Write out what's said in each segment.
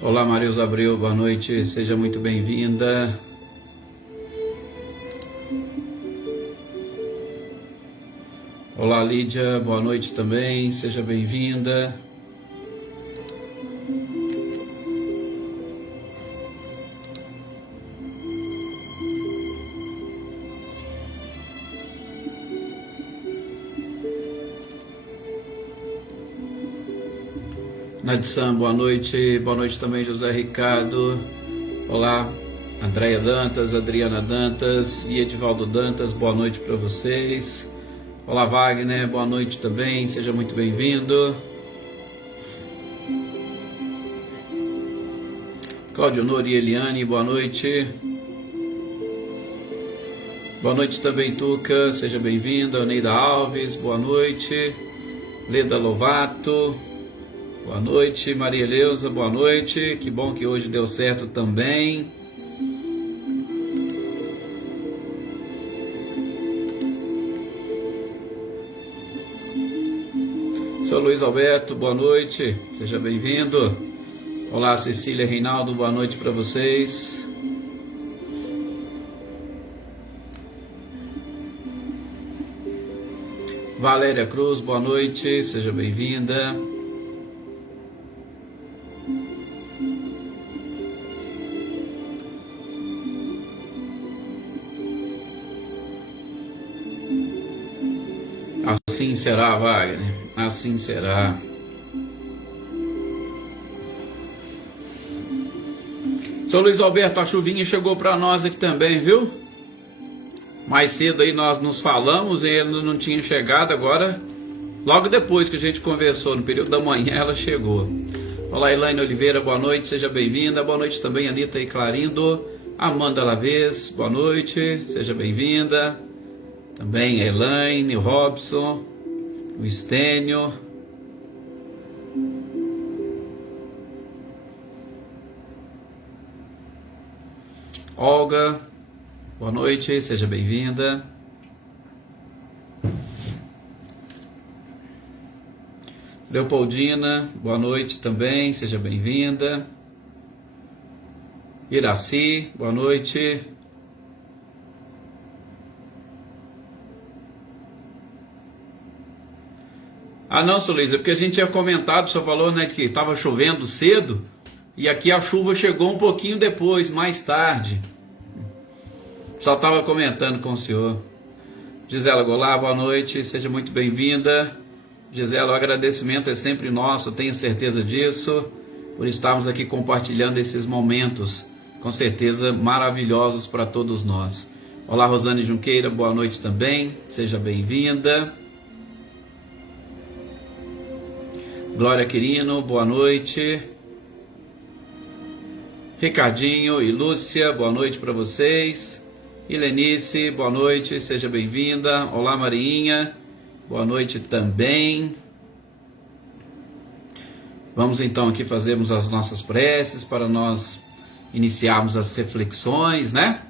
Olá, Marilza Abreu, boa noite, seja muito bem-vinda. Olá, Lídia, boa noite também, seja bem-vinda. Nadsan, boa noite também, José Ricardo. Olá, Andréia Dantas, Adriana Dantas e Edivaldo Dantas, boa noite para vocês. Olá, Wagner, boa noite também, seja muito bem-vindo. Cláudio Nori e Eliane, boa noite. Boa noite também, Tuca, seja bem-vinda. Oneida Alves, boa noite. Leda Lovato, boa noite. Maria Eleusa, boa noite. Que bom que hoje deu certo também. Sou Luiz Alberto, boa noite, seja bem-vindo. Olá, Cecília Reinaldo, boa noite para vocês. Valéria Cruz, boa noite, seja bem-vinda. Assim será, Wagner, assim será. São Luiz Alberto, a chuvinha chegou para nós aqui também, viu? Mais cedo aí nós nos falamos e ele não tinha chegado, agora, logo depois que a gente conversou, no período da manhã, ela chegou. Olá, Elaine Oliveira, boa noite, seja bem-vinda. Boa noite também, Anitta e Clarindo. Amanda Lavez, boa noite, seja bem-vinda. Também a Elaine, o Robson, o Estênio. Olga, boa noite, seja bem-vinda. Leopoldina, boa noite também, seja bem-vinda. Iraci, boa noite. Ah não, Solisa, porque a gente tinha comentado, só falou, né, que estava chovendo cedo, e aqui a chuva chegou um pouquinho depois, mais tarde. Só estava comentando com o senhor. Gisela Goulart, boa noite, seja muito bem-vinda. Gisela, o agradecimento é sempre nosso, tenho certeza disso, por estarmos aqui compartilhando esses momentos, com certeza maravilhosos para todos nós. Olá, Rosane Junqueira, boa noite também, seja bem-vinda. Glória Quirino, boa noite. Ricardinho e Lúcia, boa noite para vocês. Helenice, boa noite, seja bem-vinda. Olá, Marinha, boa noite também. Vamos então aqui fazermos as nossas preces para nós iniciarmos as reflexões, né?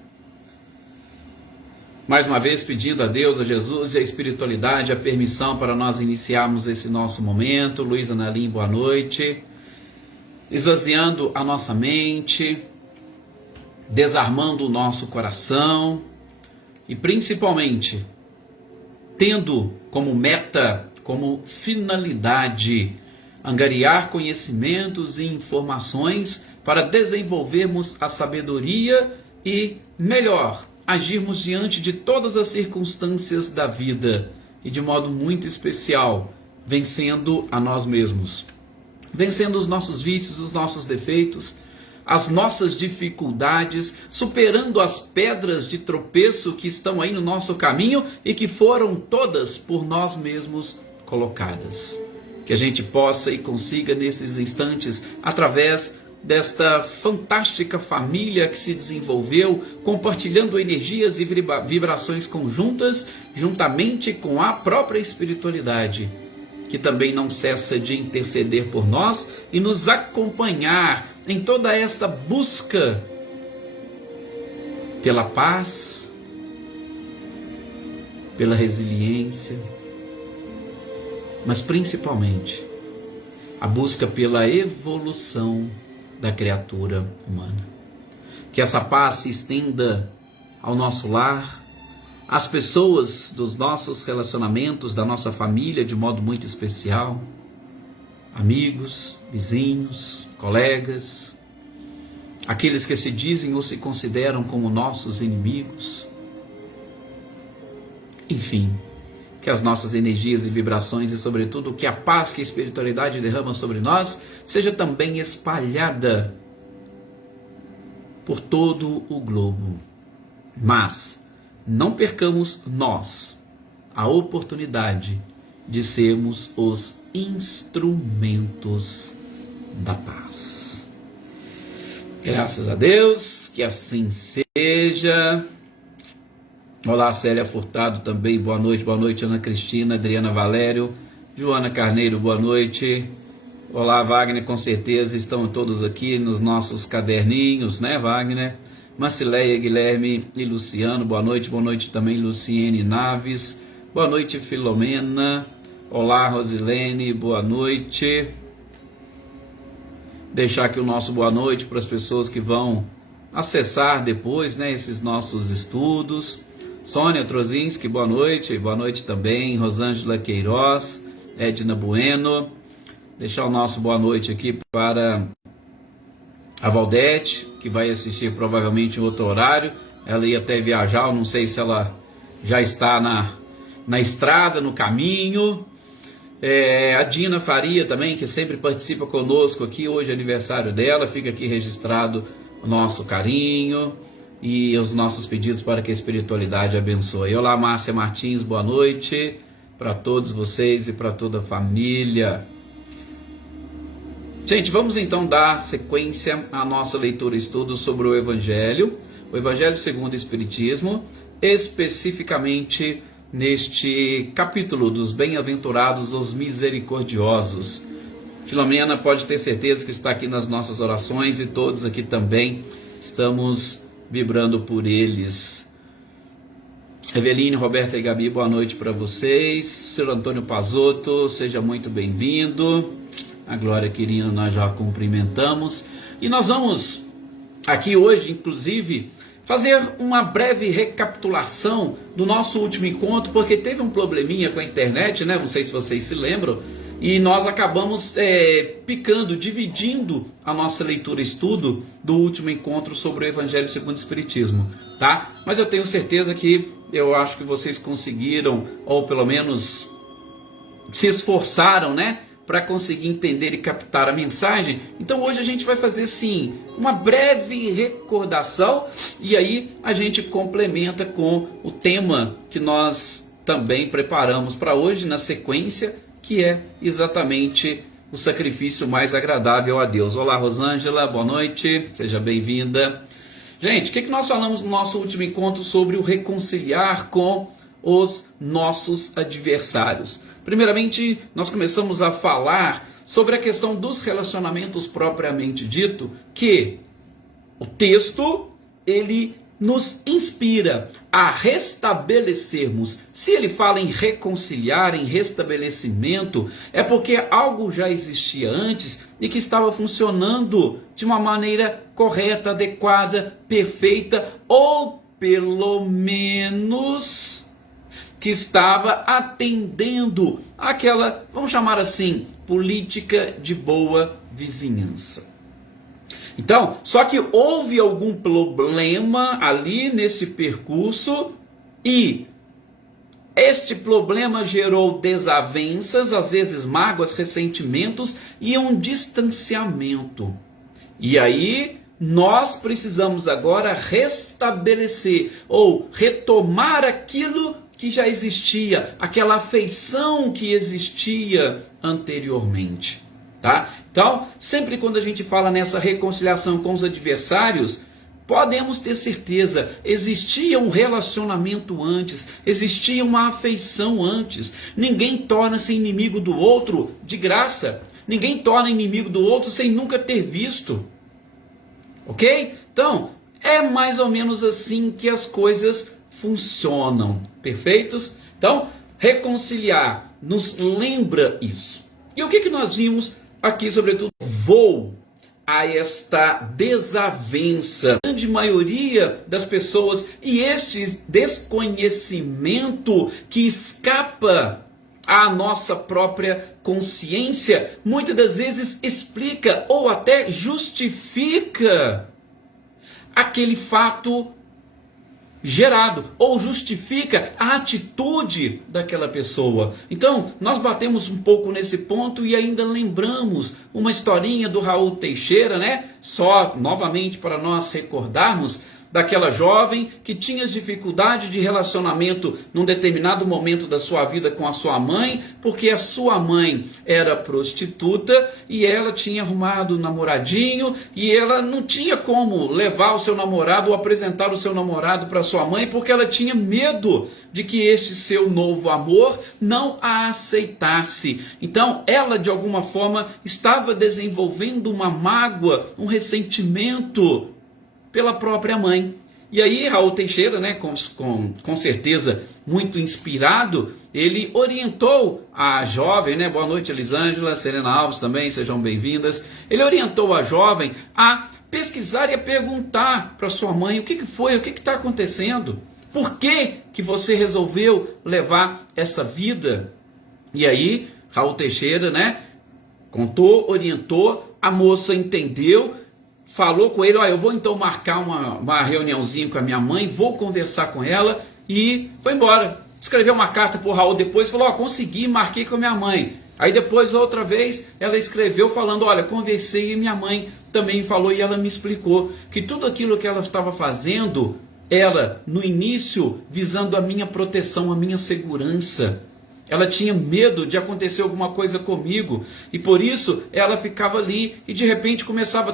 Mais uma vez pedindo a Deus, a Jesus e a espiritualidade a permissão para nós iniciarmos esse nosso momento. Luísa Nalim, boa noite. Esvaziando a nossa mente, desarmando o nosso coração e principalmente tendo como meta, como finalidade, angariar conhecimentos e informações para desenvolvermos a sabedoria e, melhor, agirmos diante de todas as circunstâncias da vida e de modo muito especial, vencendo a nós mesmos, vencendo os nossos vícios, os nossos defeitos, as nossas dificuldades, superando as pedras de tropeço que estão aí no nosso caminho e que foram todas por nós mesmos colocadas. Que a gente possa e consiga nesses instantes, através desta fantástica família que se desenvolveu, compartilhando energias e vibrações conjuntas, juntamente com a própria espiritualidade, que também não cessa de interceder por nós e nos acompanhar em toda esta busca pela paz, pela resiliência, mas principalmente a busca pela evolução da criatura humana. Que essa paz se estenda ao nosso lar, às pessoas dos nossos relacionamentos, da nossa família de modo muito especial, amigos, vizinhos, colegas, aqueles que se dizem ou se consideram como nossos inimigos. Enfim, que as nossas energias e vibrações e, sobretudo, que a paz que a espiritualidade derrama sobre nós seja também espalhada por todo o globo. Mas não percamos nós a oportunidade de sermos os instrumentos da paz. Graças a Deus, que assim seja. Olá, Célia Furtado também, boa noite, Ana Cristina, Adriana Valério, Joana Carneiro, boa noite. Olá, Wagner, com certeza estão todos aqui nos nossos caderninhos, né, Wagner? Marcileia, Guilherme e Luciano, boa noite também, Luciene Naves, boa noite, Filomena. Olá, Rosilene, boa noite. Deixar aqui o nosso boa noite para as pessoas que vão acessar depois, né, esses nossos estudos. Sônia Trozinski, boa noite também. Rosângela Queiroz, Edna Bueno. Deixar o nosso boa noite aqui para a Valdete, que vai assistir provavelmente em outro horário. Ela ia até viajar, eu não sei se ela já está na estrada, no caminho. A Dina Faria também, que sempre participa conosco aqui, hoje é aniversário dela, fica aqui registrado o nosso carinho e os nossos pedidos para que a espiritualidade abençoe. Olá, Márcia Martins, boa noite para todos vocês e para toda a família. Gente, vamos então dar sequência à nossa leitura e estudo sobre o Evangelho segundo o Espiritismo, especificamente neste capítulo dos Bem-aventurados os Misericordiosos. Filomena pode ter certeza que está aqui nas nossas orações e todos aqui também estamos vibrando por eles. Eveline, Roberta e Gabi, boa noite para vocês. Sr. Antônio Pazotto, seja muito bem-vindo. A Glória Quirino nós já cumprimentamos. E nós vamos aqui hoje, inclusive, fazer uma breve recapitulação do nosso último encontro, porque teve um probleminha com a internet, né? Não sei se vocês se lembram, e nós acabamos dividindo a nossa leitura e estudo do último encontro sobre o Evangelho segundo o Espiritismo, tá? Mas eu tenho certeza que eu acho que vocês conseguiram, ou pelo menos se esforçaram, né, para conseguir entender e captar a mensagem. Então hoje a gente vai fazer sim uma breve recordação e aí a gente complementa com o tema que nós também preparamos para hoje na sequência, que é exatamente o sacrifício mais agradável a Deus. Olá, Rosângela, boa noite, seja bem-vinda. Gente, o que nós falamos no nosso último encontro sobre o reconciliar com os nossos adversários? Primeiramente, nós começamos a falar sobre a questão dos relacionamentos propriamente dito, que o texto, ele nos inspira a restabelecermos. Se ele fala em reconciliar, em restabelecimento, é porque algo já existia antes e que estava funcionando de uma maneira correta, adequada, perfeita, ou pelo menos que estava atendendo aquela, vamos chamar assim, política de boa vizinhança. Então, só que houve algum problema ali nesse percurso e este problema gerou desavenças, às vezes mágoas, ressentimentos e um distanciamento. E aí nós precisamos agora restabelecer ou retomar aquilo que já existia, aquela afeição que existia anteriormente, tá? Então, sempre quando a gente fala nessa reconciliação com os adversários, podemos ter certeza, existia um relacionamento antes, existia uma afeição antes. Ninguém torna-se inimigo do outro de graça, ninguém torna inimigo do outro sem nunca ter visto, ok? Então, é mais ou menos assim que as coisas funcionam, perfeitos? Então, reconciliar nos lembra isso. E o que nós vimos aqui, sobretudo, vou a esta desavença. A grande maioria das pessoas, e este desconhecimento que escapa à nossa própria consciência, muitas das vezes explica ou até justifica aquele fato gerado, ou justifica a atitude daquela pessoa. Então, nós batemos um pouco nesse ponto e ainda lembramos uma historinha do Raul Teixeira, né? Só novamente para nós recordarmos daquela jovem que tinha dificuldade de relacionamento num determinado momento da sua vida com a sua mãe, porque a sua mãe era prostituta e ela tinha arrumado um namoradinho e ela não tinha como levar o seu namorado ou apresentar o seu namorado para sua mãe, porque ela tinha medo de que este seu novo amor não a aceitasse. Então ela de alguma forma estava desenvolvendo uma mágoa, um ressentimento pela própria mãe. E aí Raul Teixeira, né, com certeza muito inspirado, ele orientou a jovem, né, boa noite Elisângela, Serena Alves também, sejam bem-vindas. Ele orientou a jovem a pesquisar e a perguntar para sua mãe o que foi, o que está acontecendo, por que você resolveu levar essa vida. E aí Raul Teixeira, né, contou, orientou, a moça entendeu, falou com ele, eu vou então marcar uma reuniãozinha com a minha mãe, vou conversar com ela, e foi embora. Escreveu uma carta para o Raul depois, falou, consegui, marquei com a minha mãe. Aí depois, outra vez, ela escreveu falando, conversei e minha mãe também falou, e ela me explicou que tudo aquilo que ela estava fazendo, ela, no início, visando a minha proteção, a minha segurança. Ela tinha medo de acontecer alguma coisa comigo e por isso ela ficava ali e de repente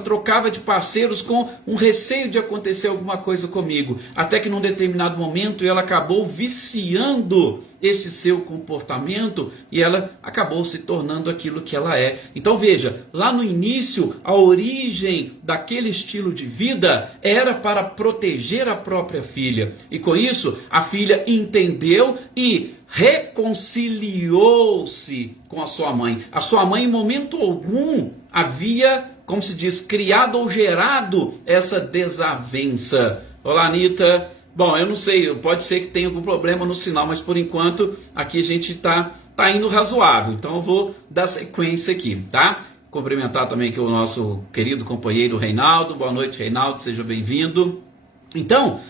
trocava de parceiros com um receio de acontecer alguma coisa comigo. Até que num determinado momento ela acabou viciando este seu comportamento e ela acabou se tornando aquilo que ela é. Então veja, lá no início a origem daquele estilo de vida era para proteger a própria filha. E com isso a filha entendeu e reconciliou-se com a sua mãe. A sua mãe, em momento algum, havia, como se diz, criado ou gerado essa desavença. Olá, Anitta. Bom, eu não sei, pode ser que tenha algum problema no sinal, mas por enquanto aqui a gente tá indo razoável. Então eu vou dar sequência aqui, tá? Cumprimentar também aqui o nosso querido companheiro Reinaldo. Boa noite, Reinaldo, seja bem-vindo. Então,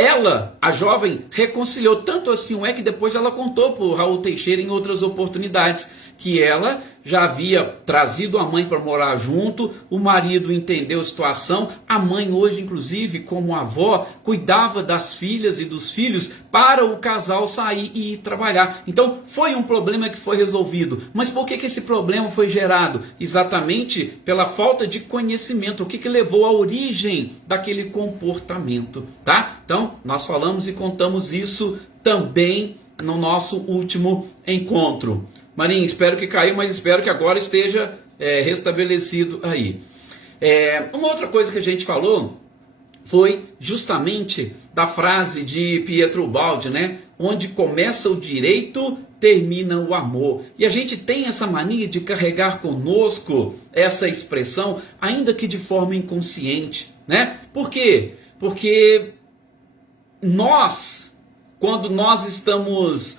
ela, a jovem, reconciliou, tanto assim que depois ela contou para o Raul Teixeira em outras oportunidades, que ela já havia trazido a mãe para morar junto, o marido entendeu a situação, a mãe hoje, inclusive, como avó, cuidava das filhas e dos filhos para o casal sair e ir trabalhar. Então, foi um problema que foi resolvido. Mas por que esse problema foi gerado? Exatamente pela falta de conhecimento, o que levou à origem daquele comportamento, tá? Então, nós falamos e contamos isso também no nosso último encontro. Marinho, espero que caiu, mas espero que agora esteja restabelecido aí. Uma outra coisa que a gente falou foi justamente da frase de Pietro Baldi, né? Onde começa o direito, termina o amor. E a gente tem essa mania de carregar conosco essa expressão, ainda que de forma inconsciente, né? Por quê? Porque quando nós estamos...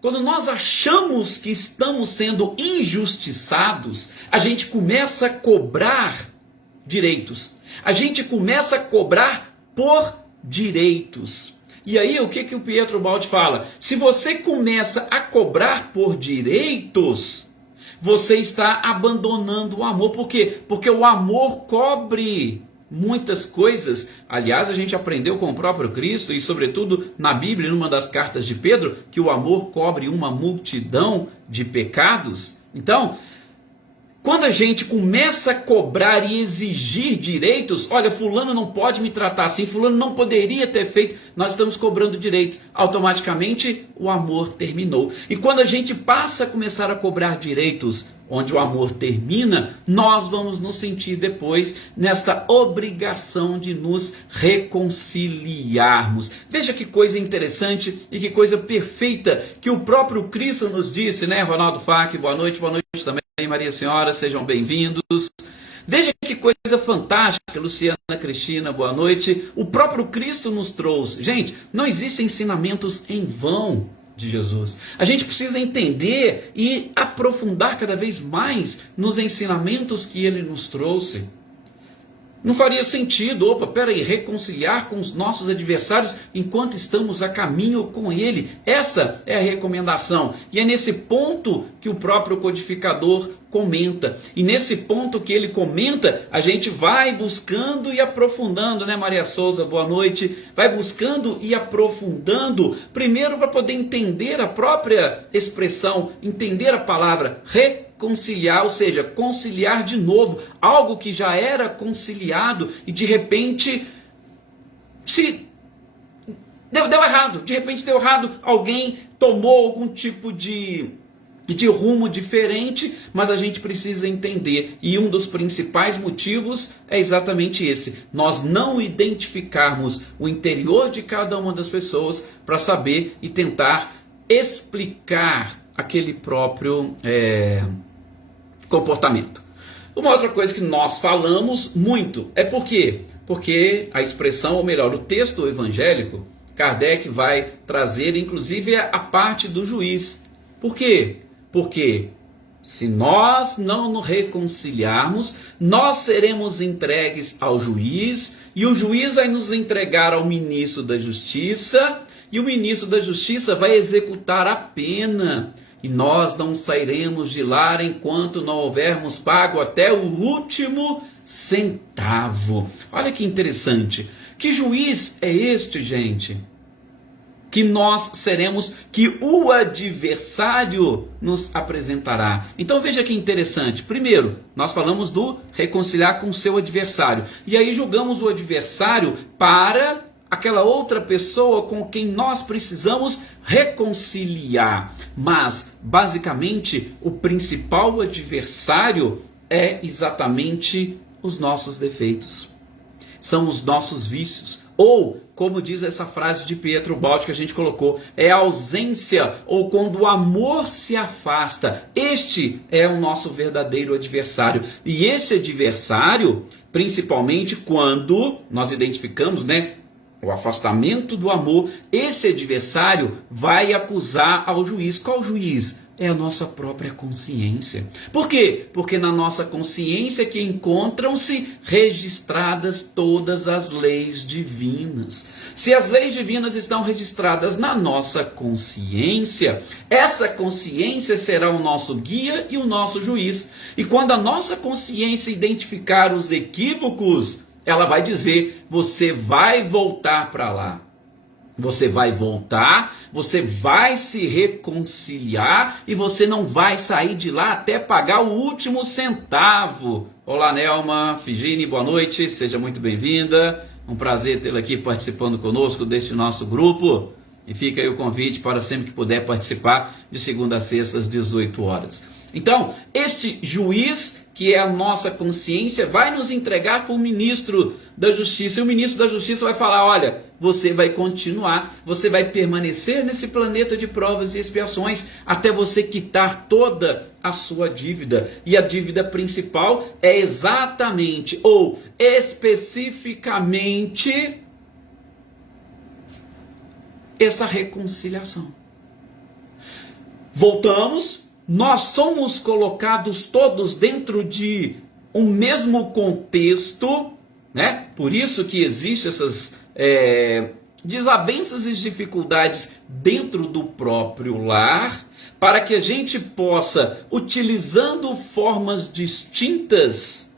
Quando nós achamos que estamos sendo injustiçados, a gente começa a cobrar direitos. A gente começa a cobrar por direitos. E aí o que o Pietro Baldi fala? Se você começa a cobrar por direitos, você está abandonando o amor. Por quê? Porque o amor cobre muitas coisas. Aliás, a gente aprendeu com o próprio Cristo e sobretudo na Bíblia, numa das cartas de Pedro, que o amor cobre uma multidão de pecados. Então, quando a gente começa a cobrar e exigir direitos, olha, fulano não pode me tratar assim, fulano não poderia ter feito. nós estamos cobrando direitos. Automaticamente o amor terminou. E quando a gente passa a começar a cobrar direitos, onde o amor termina, nós vamos nos sentir depois nesta obrigação de nos reconciliarmos. Veja que coisa interessante e que coisa perfeita que o próprio Cristo nos disse, né? Ronaldo Fak, boa noite também, Maria Senhora, sejam bem-vindos. Veja que coisa fantástica, Luciana Cristina, boa noite. O próprio Cristo nos trouxe. Gente, não existem ensinamentos em vão de Jesus. A gente precisa entender e aprofundar cada vez mais nos ensinamentos que ele nos trouxe. Não faria sentido, reconciliar com os nossos adversários enquanto estamos a caminho com ele. Essa é a recomendação. E é nesse ponto que o próprio codificador comenta. E nesse ponto que ele comenta, a gente vai buscando e aprofundando, né, Maria Souza? Boa noite. Vai buscando e aprofundando, primeiro para poder entender a própria expressão, entender a palavra reconciliar, ou seja, conciliar de novo, algo que já era conciliado e de repente deu errado, alguém tomou algum tipo de rumo diferente, mas a gente precisa entender, e um dos principais motivos é exatamente esse: nós não identificarmos o interior de cada uma das pessoas para saber e tentar explicar aquele próprio comportamento. Uma outra coisa que nós falamos muito é porque a expressão, ou melhor, o texto evangélico, Kardec vai trazer inclusive a parte do juiz. Por quê? Porque se nós não nos reconciliarmos, nós seremos entregues ao juiz, e o juiz vai nos entregar ao ministro da Justiça, e o ministro da Justiça vai executar a pena. E nós não sairemos de lá enquanto não houvermos pago até o último centavo. Olha que interessante. Que juiz é este, gente? Que nós seremos, que o adversário nos apresentará. Então veja que interessante. Primeiro, nós falamos do reconciliar com o seu adversário. E aí julgamos o adversário para aquela outra pessoa com quem nós precisamos reconciliar. Mas, basicamente, o principal adversário é exatamente os nossos defeitos. São os nossos vícios. Ou, como diz essa frase de Pietro Baldi que a gente colocou, é a ausência, ou quando o amor se afasta. Este é o nosso verdadeiro adversário. E esse adversário, principalmente quando nós identificamos, né, o afastamento do amor, esse adversário vai acusar ao juiz. Qual juiz? É a nossa própria consciência. Por quê? Porque na nossa consciência que encontram-se registradas todas as leis divinas. Se as leis divinas estão registradas na nossa consciência, essa consciência será o nosso guia e o nosso juiz. E quando a nossa consciência identificar os equívocos, ela vai dizer: você vai voltar para lá. Você vai voltar, você vai se reconciliar e você não vai sair de lá até pagar o último centavo. Olá, Nelma, Figine, boa noite, seja muito bem-vinda. Um prazer tê-la aqui participando conosco deste nosso grupo. E fica aí o convite para sempre que puder participar, de segunda a sexta às 18 horas. Então, este juiz, que é a nossa consciência, vai nos entregar para o ministro da Justiça. E o ministro da Justiça vai falar: olha, você vai continuar, você vai permanecer nesse planeta de provas e expiações até você quitar toda a sua dívida. E a dívida principal é exatamente, ou especificamente, essa reconciliação. Voltamos. Nós somos colocados todos dentro de um mesmo contexto, né? Por isso que existem essas desavenças e dificuldades dentro do próprio lar, para que a gente possa, utilizando formas distintas,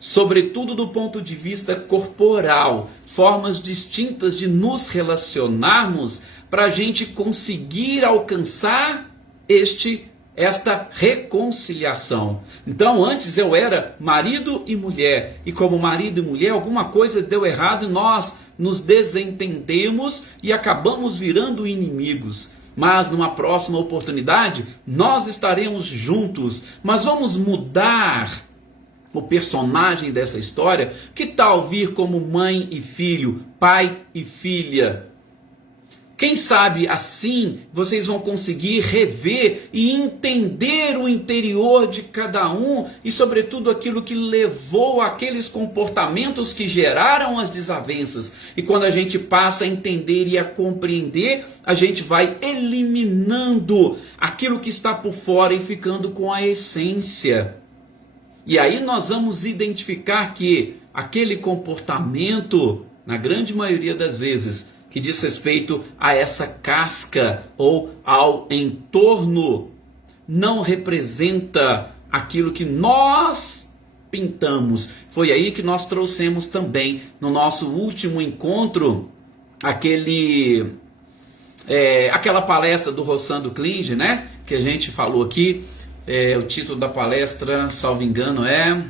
sobretudo do ponto de vista corporal, formas distintas de nos relacionarmos, para a gente conseguir alcançar este esta reconciliação. Então, antes eu era marido e mulher, e como marido e mulher, alguma coisa deu errado e nós nos desentendemos e acabamos virando inimigos. Mas numa próxima oportunidade, nós estaremos juntos, mas vamos mudar o personagem dessa história. Que tal vir como mãe e filho, pai e filha? Quem sabe assim vocês vão conseguir rever e entender o interior de cada um e, sobretudo, aquilo que levou àqueles comportamentos que geraram as desavenças. E quando a gente passa a entender e a compreender, a gente vai eliminando aquilo que está por fora e ficando com a essência. E aí nós vamos identificar que aquele comportamento, na grande maioria das vezes, que diz respeito a essa casca ou ao entorno, não representa aquilo que nós pintamos. Foi aí que nós trouxemos também no nosso último encontro aquela palestra do Rossando Klinge, né? Que a gente falou aqui. O título da palestra, salvo engano, é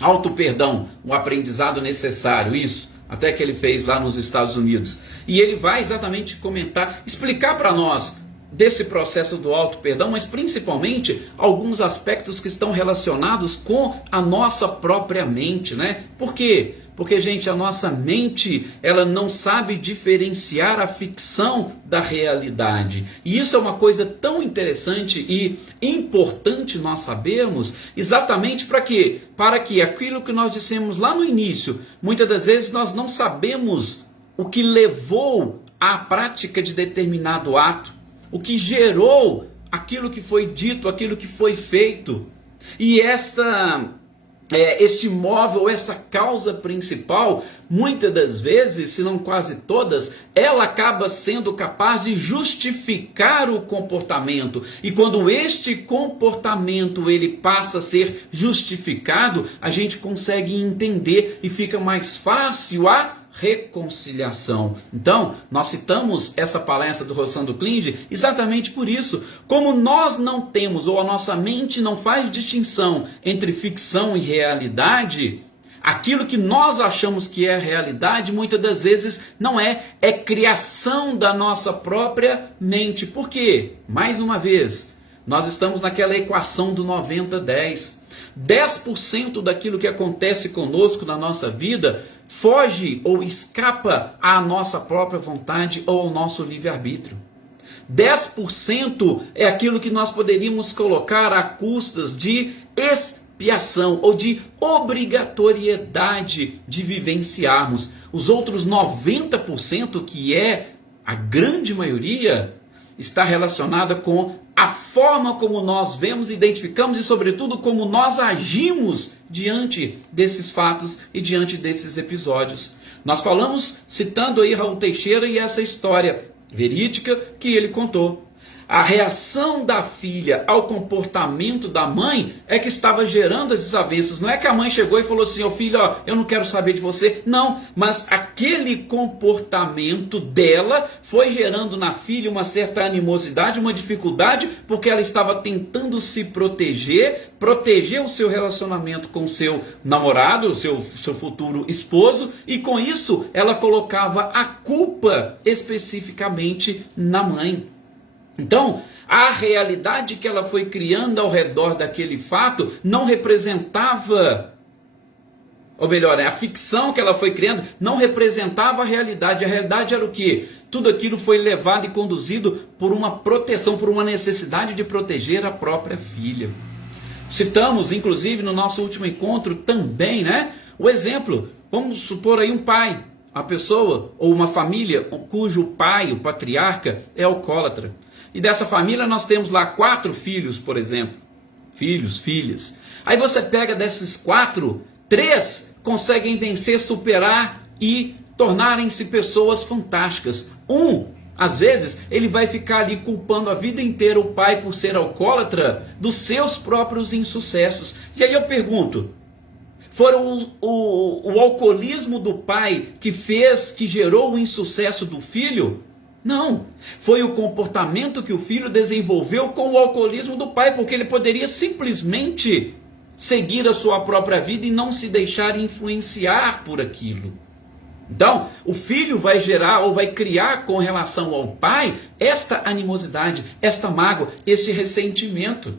Auto-Perdão, um aprendizado necessário. Isso. Até que ele fez lá nos Estados Unidos. E ele vai exatamente comentar, explicar para nós desse processo do auto-perdão, mas principalmente alguns aspectos que estão relacionados com a nossa própria mente, né? Por quê? Porque, gente, a nossa mente, ela não sabe diferenciar a ficção da realidade. E isso é uma coisa tão interessante e importante nós sabermos, exatamente para quê? Para que aquilo que nós dissemos lá no início, muitas das vezes nós não sabemos o que levou à prática de determinado ato, o que gerou aquilo que foi dito, aquilo que foi feito. E este móvel, essa causa principal, muitas das vezes, se não quase todas, ela acaba sendo capaz de justificar o comportamento. E quando este comportamento ele passa a ser justificado, a gente consegue entender e fica mais fácil a reconciliação. Então, nós citamos essa palestra do Rossando Klinge exatamente por isso. Como nós não temos, ou a nossa mente não faz distinção entre ficção e realidade, aquilo que nós achamos que é realidade, muitas das vezes não é criação da nossa própria mente. Por quê? Mais uma vez, nós estamos naquela equação do 90-10. 10% daquilo que acontece conosco na nossa vida foge ou escapa à nossa própria vontade ou ao nosso livre-arbítrio. 10% é aquilo que nós poderíamos colocar a custas de expiação ou de obrigatoriedade de vivenciarmos. Os outros 90%, que é a grande maioria, está relacionada com a forma como nós vemos, identificamos e, sobretudo, como nós agimos diante desses fatos e diante desses episódios. Nós falamos, citando aí Raul Teixeira e essa história verídica que ele contou. A reação da filha ao comportamento da mãe é que estava gerando as desavenças. Não é que a mãe chegou e falou assim: ô filho, ó, eu não quero saber de você. Não, mas aquele comportamento dela foi gerando na filha uma certa animosidade, uma dificuldade, porque ela estava tentando se proteger o seu relacionamento com o seu namorado, o seu futuro esposo, e com isso ela colocava a culpa especificamente na mãe. Então, a realidade que ela foi criando ao redor daquele fato não representava, ou melhor, a ficção que ela foi criando não representava a realidade. A realidade era o quê? Tudo aquilo foi levado e conduzido por uma proteção, por uma necessidade de proteger a própria filha. Citamos, inclusive, no nosso último encontro também, né? O exemplo, vamos supor aí um pai, a pessoa ou uma família cujo pai, o patriarca, é alcoólatra. E dessa família nós temos lá 4 filhos, por exemplo. Filhos, filhas. Aí você pega desses 4, 3 conseguem vencer, superar e tornarem-se pessoas fantásticas. Às vezes, ele vai ficar ali culpando a vida inteira o pai por ser alcoólatra dos seus próprios insucessos. E aí eu pergunto, foram o alcoolismo do pai que gerou o insucesso do filho? Não, foi o comportamento que o filho desenvolveu com o alcoolismo do pai, porque ele poderia simplesmente seguir a sua própria vida e não se deixar influenciar por aquilo. Então, o filho vai gerar ou vai criar com relação ao pai esta animosidade, esta mágoa, este ressentimento.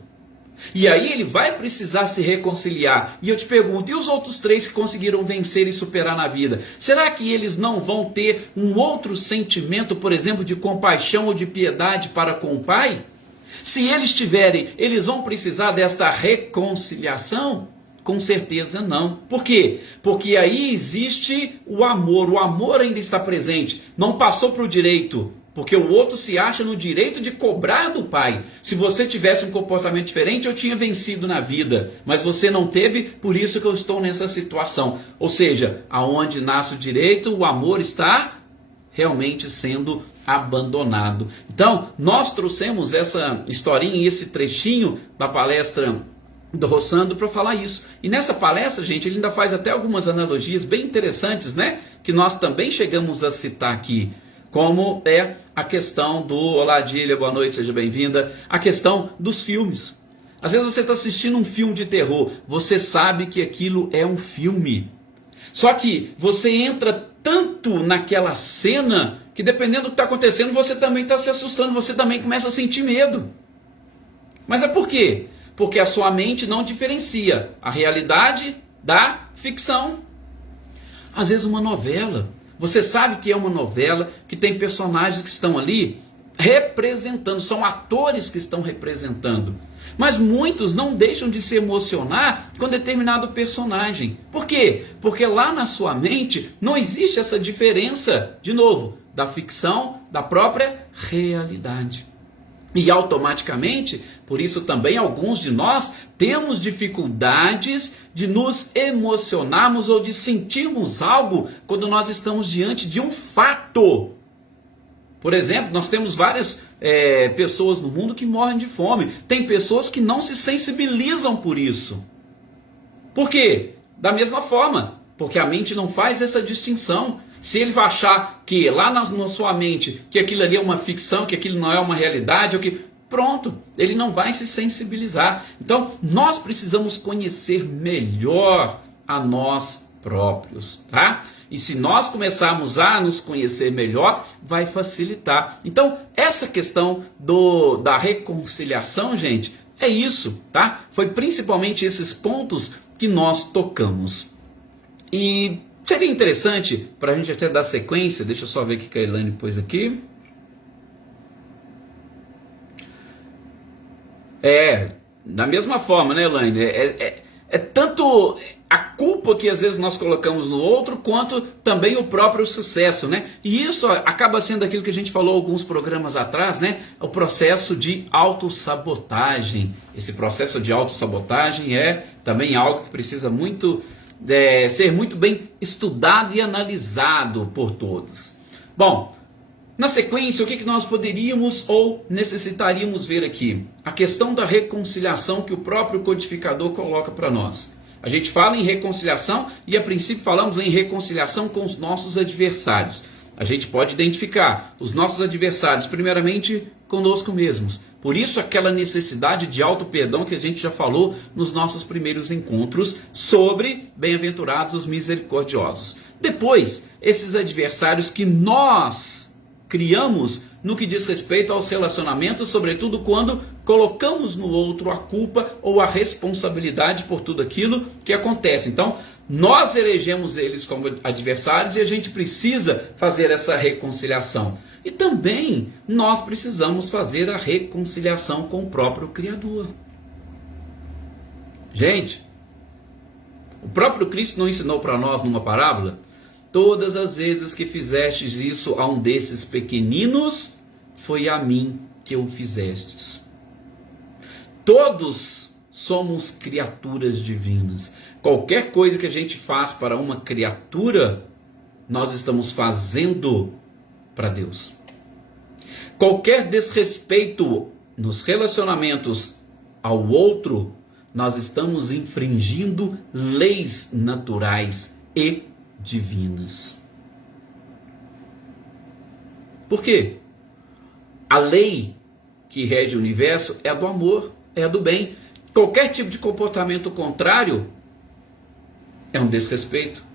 E aí ele vai precisar se reconciliar. E eu te pergunto, e os outros 3 que conseguiram vencer e superar na vida? Será que eles não vão ter um outro sentimento, por exemplo, de compaixão ou de piedade para com o pai? Se eles tiverem, eles vão precisar desta reconciliação? Com certeza não. Por quê? Porque aí existe o amor ainda está presente. Não passou para o direito. Porque o outro se acha no direito de cobrar do pai. Se você tivesse um comportamento diferente, eu tinha vencido na vida. Mas você não teve, por isso que eu estou nessa situação. Ou seja, aonde nasce o direito, o amor está realmente sendo abandonado. Então, nós trouxemos essa historinha e esse trechinho da palestra do Rossandro para falar isso. E nessa palestra, gente, ele ainda faz até algumas analogias bem interessantes, né? Que nós também chegamos a citar aqui. Como é a questão do... Olá, Dília, boa noite, seja bem-vinda. A questão dos filmes. Às vezes você está assistindo um filme de terror, você sabe que aquilo é um filme. Só que você entra tanto naquela cena que dependendo do que está acontecendo, você também está se assustando, você também começa a sentir medo. Mas é por quê? Porque a sua mente não diferencia a realidade da ficção. Às vezes uma novela... Você sabe que é uma novela, que tem personagens que estão ali representando, são atores que estão representando. Mas muitos não deixam de se emocionar com determinado personagem. Por quê? Porque lá na sua mente não existe essa diferença, de novo, da ficção, da própria realidade. E automaticamente, por isso também alguns de nós temos dificuldades de nos emocionarmos ou de sentirmos algo quando nós estamos diante de um fato. Por exemplo, nós temos várias pessoas no mundo que morrem de fome. Tem pessoas que não se sensibilizam por isso. Por quê? Da mesma forma, porque a mente não faz essa distinção. Se ele vai achar que lá na sua mente que aquilo ali é uma ficção, que aquilo não é uma realidade, pronto, ele não vai se sensibilizar. Então, nós precisamos conhecer melhor a nós próprios, tá? E se nós começarmos a nos conhecer melhor, vai facilitar. Então, essa questão da reconciliação, gente, é isso, tá? Foi principalmente esses pontos que nós tocamos. E seria interessante, para a gente até dar sequência, deixa eu só ver o que a Elaine pôs aqui. Da mesma forma, né, Elaine? É tanto a culpa que às vezes nós colocamos no outro, quanto também o próprio sucesso, né? E isso acaba sendo aquilo que a gente falou alguns programas atrás, né? O processo de autossabotagem. Esse processo de autossabotagem é também algo que precisa ser muito bem estudado e analisado por todos. Bom, na sequência, o que nós poderíamos ou necessitaríamos ver aqui? A questão da reconciliação que o próprio codificador coloca para nós. A gente fala em reconciliação e a princípio falamos em reconciliação com os nossos adversários. A gente pode identificar os nossos adversários primeiramente conosco mesmos. Por isso aquela necessidade de auto-perdão que a gente já falou nos nossos primeiros encontros sobre bem-aventurados os misericordiosos. Depois, esses adversários que nós criamos no que diz respeito aos relacionamentos, sobretudo quando colocamos no outro a culpa ou a responsabilidade por tudo aquilo que acontece. Então, nós elegemos eles como adversários e a gente precisa fazer essa reconciliação. E também nós precisamos fazer a reconciliação com o próprio Criador. Gente, o próprio Cristo não ensinou para nós numa parábola? Todas as vezes que fizestes isso a um desses pequeninos, foi a mim que o fizestes. Todos somos criaturas divinas. Qualquer coisa que a gente faz para uma criatura, nós estamos fazendo para Deus. Qualquer desrespeito nos relacionamentos ao outro, nós estamos infringindo leis naturais e divinas. Por quê? A lei que rege o universo é a do amor, é a do bem. Qualquer tipo de comportamento contrário é um desrespeito.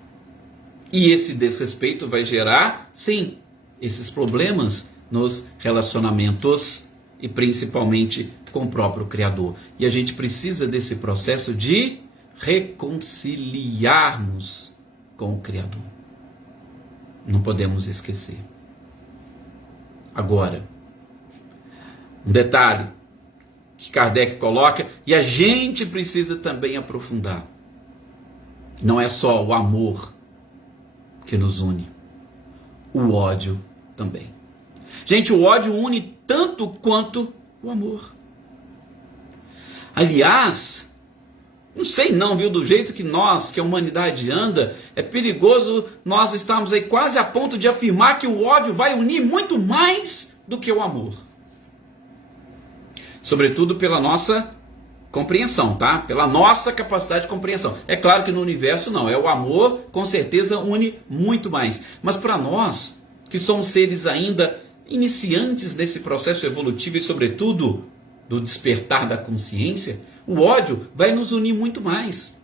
E esse desrespeito vai gerar, sim, esses problemas nos relacionamentos e principalmente com o próprio Criador. E a gente precisa desse processo de reconciliarmos com o Criador. Não podemos esquecer. Agora, um detalhe que Kardec coloca e a gente precisa também aprofundar. Não é só o amor que nos une, o ódio também. Gente, o ódio une tanto quanto o amor. Aliás, não sei não, viu, do jeito que a humanidade anda, é perigoso nós estarmos aí quase a ponto de afirmar que o ódio vai unir muito mais do que o amor. Sobretudo pela nossa compreensão, tá? Pela nossa capacidade de compreensão. É claro que no universo não, o amor com certeza une muito mais. Mas para nós, que somos seres ainda iniciantes nesse processo evolutivo e sobretudo do despertar da consciência, o ódio vai nos unir muito mais.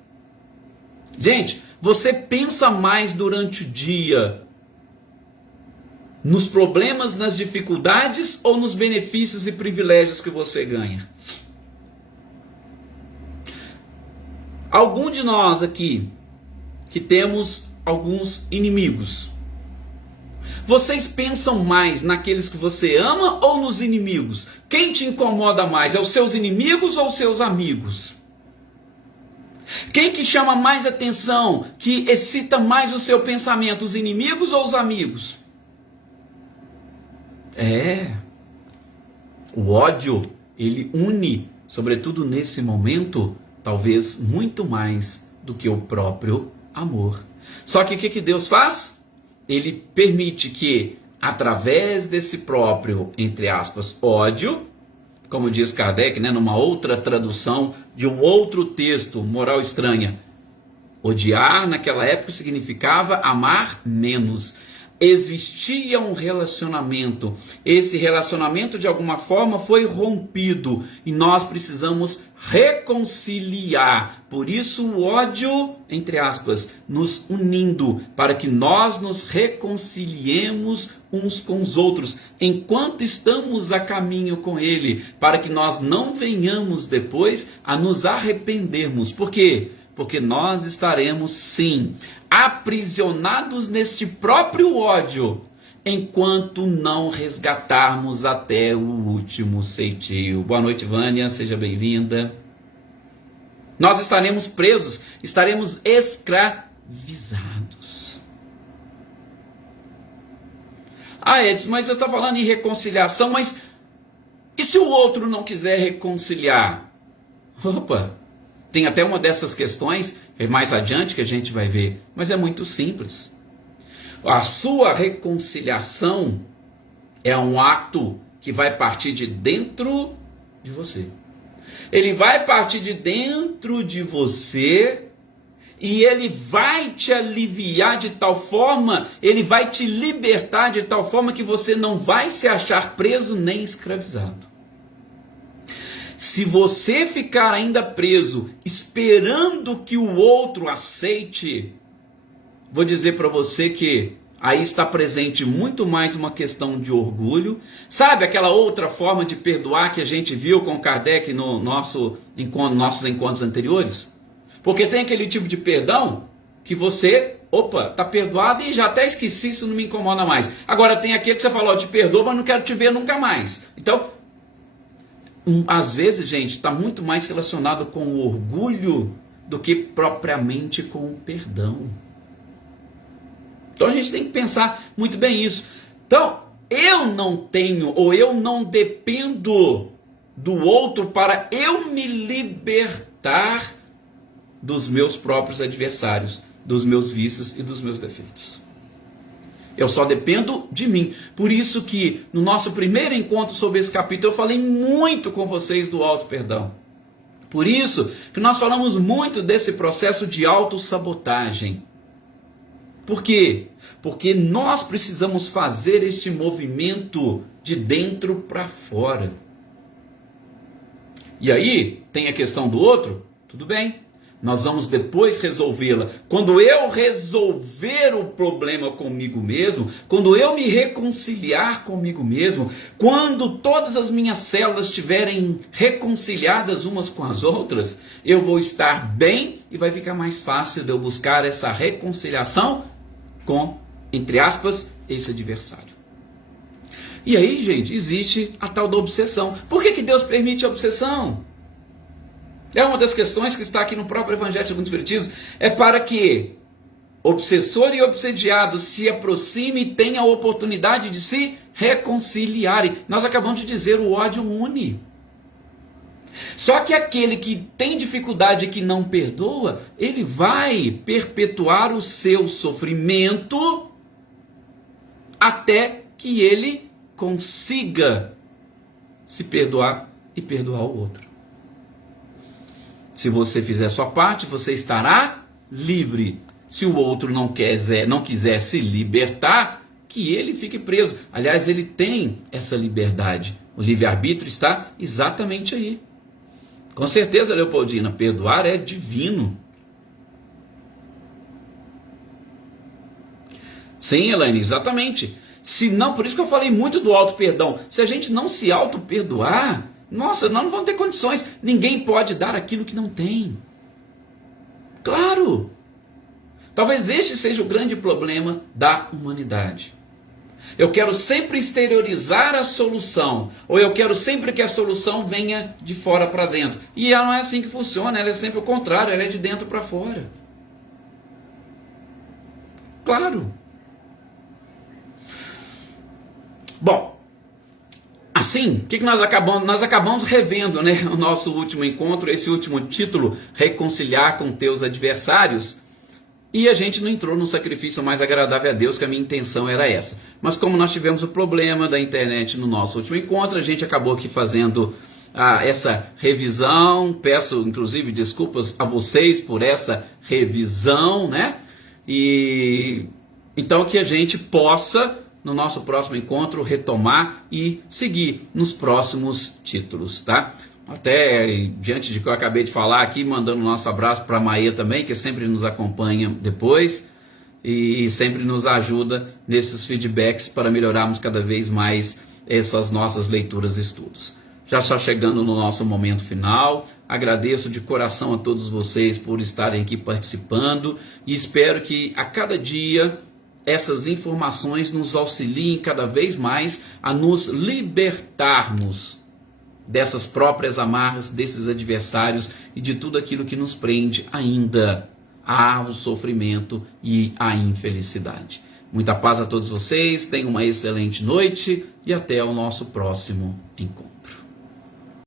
Gente, você pensa mais durante o dia nos problemas, nas dificuldades ou nos benefícios e privilégios que você ganha? Algum de nós aqui que temos alguns inimigos, vocês pensam mais naqueles que você ama ou nos inimigos? Quem te incomoda mais? É os seus inimigos ou os seus amigos? Quem que chama mais atenção, que excita mais o seu pensamento? Os inimigos ou os amigos? O ódio, ele une, sobretudo nesse momento, talvez muito mais do que o próprio amor. Só que o que Deus faz? Ele permite que, através desse próprio, entre aspas, ódio, como diz Kardec, numa outra tradução de um outro texto, Moral Estranha, odiar naquela época significava amar menos. Existia um relacionamento, esse relacionamento de alguma forma foi rompido e nós precisamos reconciliar. Por isso o ódio, entre aspas, nos unindo para que nós nos reconciliemos uns com os outros enquanto estamos a caminho com Ele, para que nós não venhamos depois a nos arrependermos. Por quê? Porque nós estaremos, sim, aprisionados neste próprio ódio, enquanto não resgatarmos até o último ceitil. Boa noite, Vânia, seja bem-vinda. Nós estaremos presos, estaremos escravizados. Edson, mas você está falando em reconciliação, mas e se o outro não quiser reconciliar? Opa! Tem até uma dessas questões, mais adiante que a gente vai ver, mas é muito simples. A sua reconciliação é um ato que vai partir de dentro de você. Ele vai partir de dentro de você e ele vai te aliviar de tal forma, ele vai te libertar de tal forma que você não vai se achar preso nem escravizado. Se você ficar ainda preso, esperando que o outro aceite, vou dizer para você que aí está presente muito mais uma questão de orgulho. Sabe aquela outra forma de perdoar que a gente viu com Kardec no nossos encontros anteriores? Porque tem aquele tipo de perdão que você, está perdoado e já até esqueci, isso não me incomoda mais. Agora tem aquele que você falou, te perdoo, mas não quero te ver nunca mais. Então, às vezes, gente, está muito mais relacionado com o orgulho do que propriamente com o perdão. Então a gente tem que pensar muito bem isso. Então, eu não tenho ou eu não dependo do outro para eu me libertar dos meus próprios adversários, dos meus vícios e dos meus defeitos. Eu só dependo de mim. Por isso que no nosso primeiro encontro sobre esse capítulo eu falei muito com vocês do auto-perdão. Por isso que nós falamos muito desse processo de autossabotagem. Por quê? Porque nós precisamos fazer este movimento de dentro para fora. E aí, tem a questão do outro? Tudo bem. Nós vamos depois resolvê-la. Quando eu resolver o problema comigo mesmo, quando eu me reconciliar comigo mesmo, quando todas as minhas células estiverem reconciliadas umas com as outras, eu vou estar bem e vai ficar mais fácil de eu buscar essa reconciliação com, entre aspas, esse adversário. E aí, gente, existe a tal da obsessão. Por que Deus permite a obsessão? É uma das questões que está aqui no próprio Evangelho segundo o Espiritismo. É para que obsessor e obsediado se aproximem e tenham a oportunidade de se reconciliarem. Nós acabamos de dizer, o ódio une. Só que aquele que tem dificuldade e que não perdoa, ele vai perpetuar o seu sofrimento até que ele consiga se perdoar e perdoar o outro. Se você fizer sua parte, você estará livre. Se o outro não quiser se libertar, que ele fique preso. Aliás, ele tem essa liberdade. O livre-arbítrio está exatamente aí. Com certeza, Leopoldina, perdoar é divino. Sim, Elaine, exatamente. Se não, por isso que eu falei muito do auto-perdão. Se a gente não se auto-perdoar, nossa, nós não vamos ter condições. Ninguém pode dar aquilo que não tem. Claro. Talvez este seja o grande problema da humanidade. Eu quero sempre exteriorizar a solução, ou eu quero sempre que a solução venha de fora para dentro. E ela não é assim que funciona, ela é sempre o contrário, ela é de dentro para fora. Claro. Bom, assim, o que nós acabamos? Nós acabamos revendo, né, o nosso último encontro, esse último título, Reconciliar com Teus Adversários. E a gente não entrou no sacrifício mais agradável a Deus, que a minha intenção era essa. Mas como nós tivemos o problema da internet no nosso último encontro, a gente acabou aqui fazendo essa revisão. Peço, inclusive, desculpas a vocês por essa revisão, né? E então que a gente possa, no nosso próximo encontro, retomar e seguir nos próximos títulos, tá? Até diante de que eu acabei de falar aqui, mandando um nosso abraço para a Maia também, que sempre nos acompanha depois e sempre nos ajuda nesses feedbacks para melhorarmos cada vez mais essas nossas leituras e estudos. Já está chegando no nosso momento final, agradeço de coração a todos vocês por estarem aqui participando e espero que a cada dia essas informações nos auxiliem cada vez mais a nos libertarmos dessas próprias amarras, desses adversários e de tudo aquilo que nos prende ainda ao sofrimento e à infelicidade. Muita paz a todos vocês, tenham uma excelente noite e até o nosso próximo encontro.